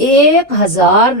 1000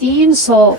300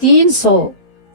300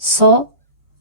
100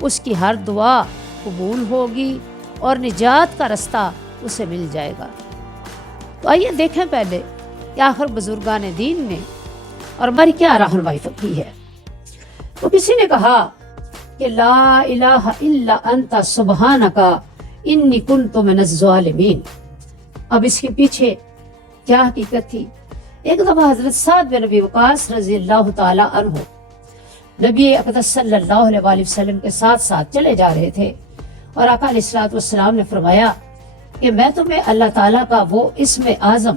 اس کی ہر دعا قبول ہوگی اور نجات کا رستہ اسے مل جائے گا۔ تو آئیے دیکھیں پہلے کہ آخر بزرگان دین نے اور ہماری کیا رہنمائی کی ہے۔ تو کسی نے کہا کہ لا الہ الا انت سبحانک انی کنت من الظالمین۔ اب اس کے پیچھے کیا حقیقت تھی؟ ایک دفعہ حضرت سعد بن ابی وقاص رضی اللہ تعالی عنہ نبی اقدس صلی اللہ علیہ وآلہ وسلم کے ساتھ ساتھ چلے جا رہے تھے، اور آقا علیہ الصلوۃ والسلام نے فرمایا کہ میں تمہیں اللہ تعالیٰ کا وہ اسم اعظم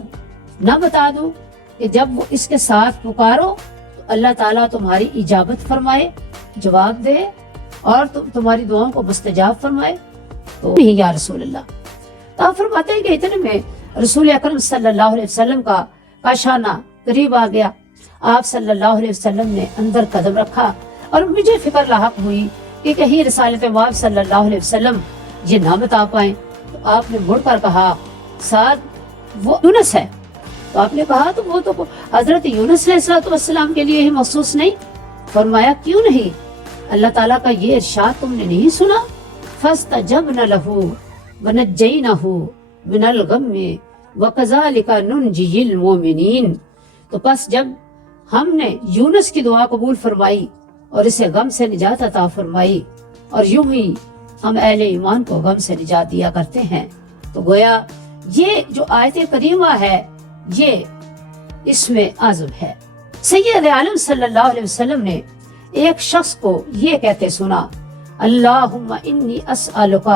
نہ بتا دوں کہ جب وہ اس کے ساتھ پکارو تو اللہ تعالیٰ تمہاری اجابت فرمائے، جواب دے اور تمہاری دعاؤں کو مستجاب فرمائے؟ تو نہیں یا رسول اللہ۔ تو آپ فرماتے ہیں کہ اتنے میں رسول اکرم صلی اللہ علیہ وسلم کا کاشانہ قریب آ گیا۔ آپ صلی اللہ علیہ وسلم نے اندر قدم رکھا اور مجھے فکر لاحق ہوئی کہ کہیں رسالت مآب صلی اللہ علیہ وسلم یہ نہ بتا پائیں۔ تو آپ نے مڑ کر کہا سعد وہ یونس ہے۔ تو آپ نے کہا تو وہ تو حضرت یونس علیہ السلام کے لیے ہی مخصوص نہیں۔ فرمایا کیوں نہیں؟ اللہ تعالیٰ کا یہ ارشاد تم نے نہیں سنا؟ فَاسْتَجَبْنَ لَهُ وَنَجَّيْنَهُ مِنَ الْغَمِّ وَكَذَلِكَ نُنْجِيِ الْمُؤْمِنِينَ۔ تو بس جب ہم نے یونس کی دعا قبول فرمائی اور اسے غم سے نجات عطا فرمائی، اور یوں ہی ہم اہل ایمان کو غم سے نجات دیا کرتے ہیں۔ تو گویا یہ جو آیت کریمہ ہے یہ اسم اعظم ہے۔ سید عالم صلی اللہ علیہ وسلم نے ایک شخص کو یہ کہتے سنا، اللہم انی اسألک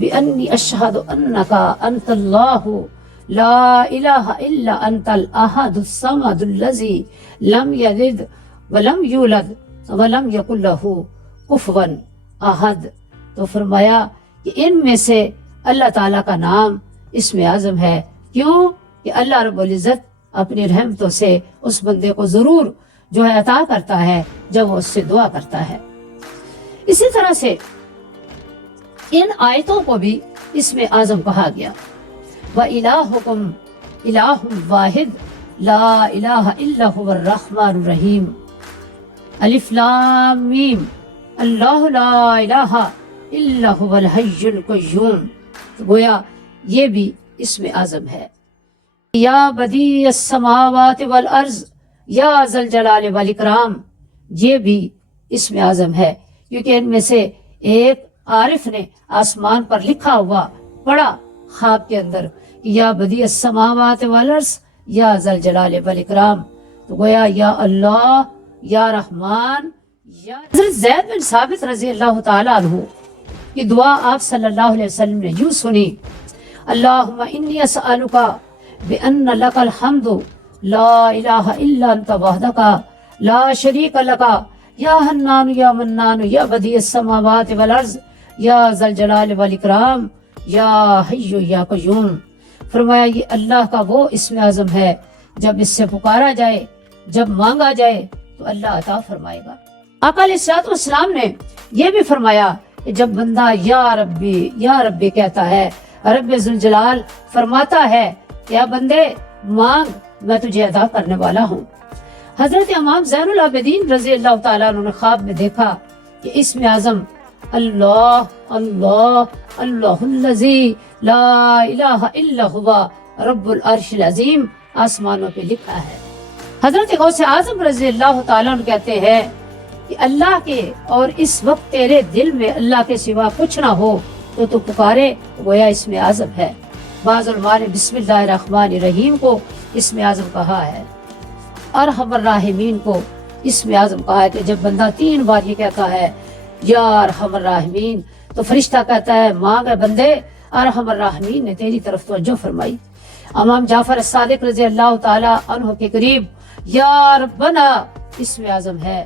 بانی اشہد انک انت اللہ لا الہ الا انت الاحد الصمد الذی لم یلد ولم یولد ولم یکن لہ کفوا احد۔ تو فرمایا کہ ان میں سے اللہ تعالیٰ کا نام اسم اعظم ہے۔ کیوں؟ کہ اللہ رب العزت اپنی رحمتوں سے اس بندے کو ضرور جو ہے عطا کرتا ہے جب وہ اس سے دعا کرتا ہے۔ اسی طرح سے ان آیتوں کو بھی اسم اعظم کہا گیا۔ وَإِلَٰهُكُمْ إِلَٰهٌ وَاحِدٌ لَا إِلَٰهَ إِلَّا هُوَ الرَّحْمَٰنُ الرَّحِيمُ الف لام میم اللہ لا الہ الا هو الحی القیوم۔ گویا یہ بھی اسم اعظم ہے۔ یا بدیع السماوات والارض یا ذا الجلال والاکرام، یہ بھی اسم اعظم ہے، کیونکہ ان میں سے ایک عارف نے آسمان پر لکھا ہوا پڑھا خواب کے اندر یا بدیع السماوات والارض یا ذا الجلال والاکرام۔ تو گویا یا اللہ، یا رحمان، یا حضرت زید بن ثابت رضی اللہ تعالیٰ عنہ کی دعا آپ صلی اللہ علیہ وسلم نے یوں سنی، اللہم انی اسألک بأن لک الحمد لا الہ الا انت وحدک لا شریک لک یا حنان یا منان یا بدیع السماوات والارض یا ذا الجلال والاکرام یا حی یا قیوم۔ فرمایا یہ اللہ کا وہ اسم اعظم ہے جب اس سے پکارا جائے، جب مانگا جائے تو اللہ عطا فرمائے گا۔ آقا علیہ الصلوۃ والسلام نے یہ بھی فرمایا کہ جب بندہ یا ربی کہتا ہے، رب ذوالجلال فرماتا ہے کہ اے بندے مانگ، میں تجھے عطا کرنے والا ہوں۔ حضرت امام زین العابدین رضی اللہ تعالیٰ عنہ نے خواب میں دیکھا کہ اسم اعظم اللہ اللہ اللہ الذی لا الہ الا ہوا رب العرش العظیم آسمانوں پہ لکھا ہے۔ حضرت غوث اعظم رضی اللہ تعالیٰ عنہ کہتے ہیں کہ اللہ کے اور اس وقت تیرے دل میں اللہ کے سوا کچھ نہ ہو تو پکارے، گویا اسم اعظم ہے۔ بعض علماء نے بسم اللہ الرحمن الرحیم کو اسم اعظم کہا ہے، ارحم الراحمین کو اسم اعظم کہا ہے کہ جب بندہ 3 بار یہ کہتا ہے یا ارحم الراحمین تو فرشتہ کہتا ہے مانگ اے بندے، ارحم الراحمین نے تیری طرف توجہ فرمائی۔ امام جعفر الصادق رضی اللہ تعالی عنہ کے قریب یا ربنا اسم اعظم ہے۔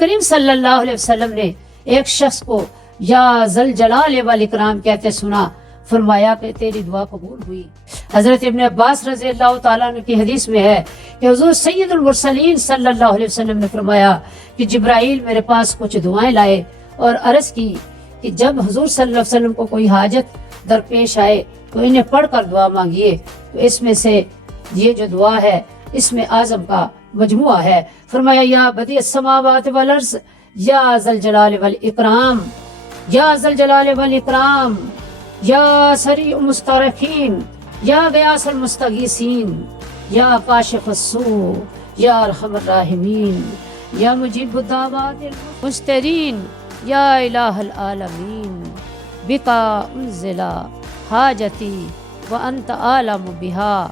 کریم صلی اللہ علیہ وسلم نے ایک شخص کو یا ذا الجلال والاکرام کہتے سنا، فرمایا کہ تیری دعا قبول ہوئی۔ حضرت ابن عباس رضی اللہ تعالیٰ عنہ کی حدیث میں ہے کہ حضور سید المرسلین صلی اللہ علیہ وسلم نے فرمایا کہ جبرائیل میرے پاس کچھ دعائیں لائے اور عرض کی کہ جب حضور صلی اللہ علیہ وسلم کو کوئی حاجت درپیش آئے تو انہیں پڑھ کر دعا مانگیے۔ تو اس میں سے یہ جو دعا ہے اسم اعظم کا مجموعہ ہے۔ فرمایا یا بدیع السماوات والارض یا ذل جلال والاکرام، یا ذل جلال والاکرام، یا سریع مسترخین، یا غیاث المستغیثین، یا کاشف السوء، یا ارحم الراحمین، یا مجیب الدعوات المسترین، یا الہ العالمین، بکا انزل حاجتی وانت عالم بہا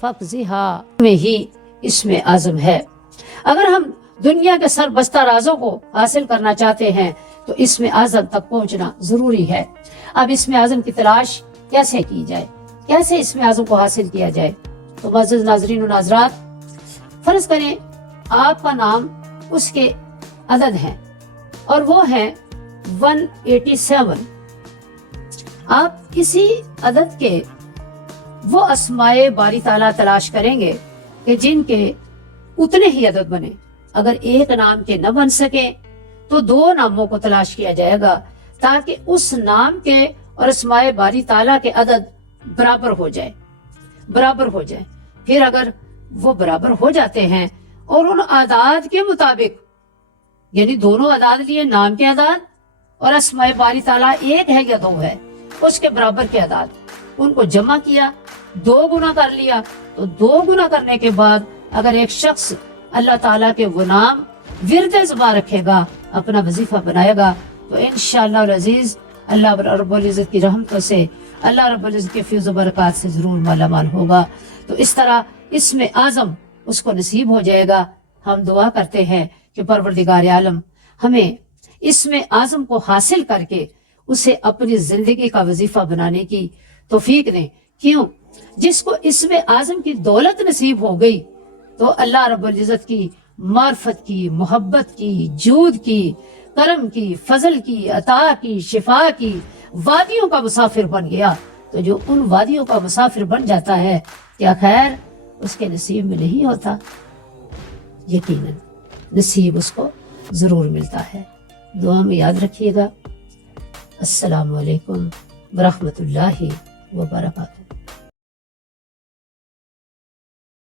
فقضھا میں ہی اسم اعظم ہے۔ اگر ہم دنیا کے سربستہ رازوں کو حاصل کرنا چاہتے ہیں تو اسم اعظم تک پہنچنا ضروری ہے۔ اب اسم اعظم کی تلاش کیسے کی جائے، کیسے اسم اعظم کو حاصل کیا جائے؟ تو معزز ناظرین و ناظرات، فرض کریں آپ کا نام اس کے عدد ہیں اور وہ ہے 187۔ آپ اسی عدد کے وہ اسماء باری تعالیٰ تلاش کریں گے کہ جن کے اتنے ہی عدد بنے۔ اگر ایک نام کے نہ بن سکے تو 2 ناموں کو تلاش کیا جائے گا تاکہ اس نام کے اور اسماء باری تعالیٰ کے عدد برابر ہو جائے، برابر ہو جائے۔ پھر اگر وہ برابر ہو جاتے ہیں اور ان اعداد کے مطابق، یعنی دونوں اعداد لیے، نام کے اعداد اور اسماء باری تعالیٰ 1 ہے یا 2 ہے، اس کے برابر کے اعداد، ان کو جمع کیا، 2 گنا کر لیا، تو 2 گنا کرنے کے بعد اگر ایک شخص اللہ تعالیٰ کے وہ نام ورد زبان رکھے گا، اپنا وظیفہ بنائے گا، تو انشاءاللہ العزیز اللہ رب العزت کی رحمتوں سے، اللہ رب العزت کے فیض و برکات سے ضرور مالا مال ہوگا۔ تو اس طرح اسم اعظم اس کو نصیب ہو جائے گا۔ ہم دعا کرتے ہیں کہ پروردگار عالم ہمیں اسم اعظم کو حاصل کر کے اسے اپنی زندگی کا وظیفہ بنانے کی توفیق دیں۔ کیوں؟ جس کو اسم اعظم کی دولت نصیب ہو گئی تو اللہ رب العزت کی معرفت کی، محبت کی، جود کی، کرم کی، فضل کی، عطا کی، شفا کی وادیوں کا مسافر بن گیا۔ تو جو ان وادیوں کا مسافر بن جاتا ہے، کیا خیر اس کے نصیب میں نہیں ہوتا؟ یقیناً نصیب اس کو ضرور ملتا ہے۔ دعا میں یاد رکھیے گا۔ السلام علیکم ورحمۃ اللہ وبرکاتہ۔